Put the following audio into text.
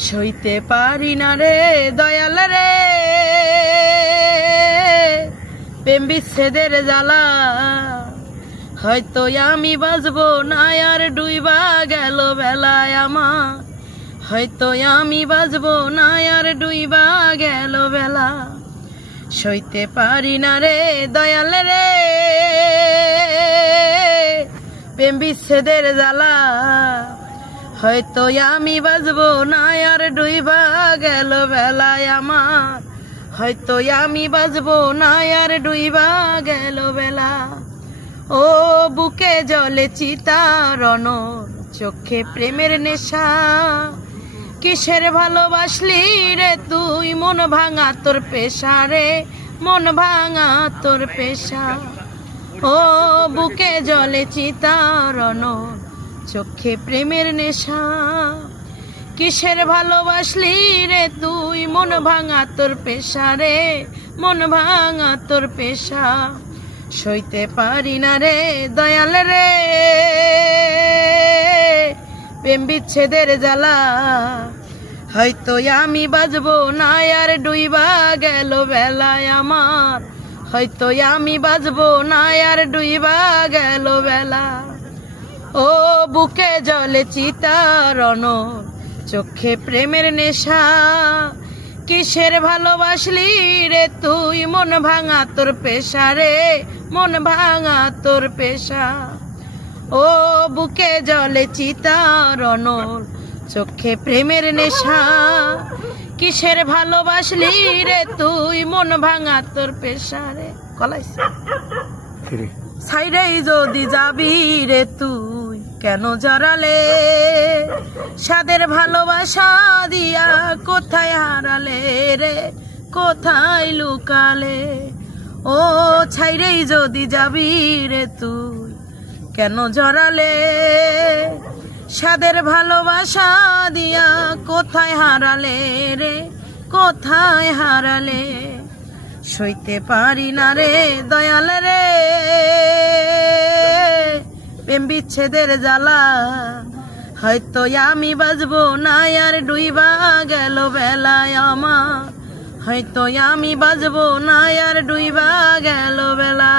সইতে পারি না রে দয়াল রে প্রেম বিচ্ছেদের জ্বালা। হয়তো আমি বাঁচবো না আর ডুইবা গেল বেলায় আমার, হয়তো আমি বাঁচবো না আর ডুইবা গেল বেলা। সইতে পারি না রে দয়াল রে প্রেম বিচ্ছেদের জ্বালা। হয়তো আমি বাঁচবো না আর ডুইবা গেল বেলায় আমার, হয়তো আমি বাঁচবো না আর ডুইবা গেল বেলা। ও বুকে জলে চিতারণ চোখে প্রেমের নেশা, কিসের ভালোবাসলি রে তুই মন ভাঙা তোর পেশা রে, মন ভাঙা তোর পেশা। ও বুকে জলে চিতারণ চোখে প্রেমের নেশা, কিসের ভালোবাসলি রে তুই মন ভাঙা তোর পেশা রে, মন ভাঙা তোর পেশা। সইতে পারি না রে দয়াল রে প্রেম বিচ্ছেদের জ্বালা। হয়তো আমি বাঁচবো না আর ডুইবা গেল বেলায় আমার, হয়তো আমি বাঁচবো না আর ডুইবা গেল বেলা। ও বুকে জলে চিতারণ চোখে প্রেমের নেশা, কিসের ভালোবাসলি রে তুই মন ভাঙা তোর পেশা রে, মন ভাঙা তোর পেশা। ও বুকে জলে চিতারণ চোখে প্রেমের নেশা, কিসের ভালোবাসলি রে তুই মন ভাঙা তোর পেশা রে। কলাইছে সাইরেই যদি যাবি রে তুই কেন জড়ালে, সাদের ভালোবাসা দিয়া কোথায় হারালে রে, কোথায় লুকালে। ও ছাইরেই যদি যাবি রে তুই কেন জড়ালে, সাদের ভালোবাসা দিয়া কোথায় হারালে রে, কোথায় হারালে। সইতে পারি না রে দয়াল রে প্রেম বিচ্ছেদের জ্বালা। হয়তো আমি বাঁচবো না আর ডুইবা গেল বেলায় আমার, হয়তো আমি বাঁচবো না আর ডুইবা গেল বেলা।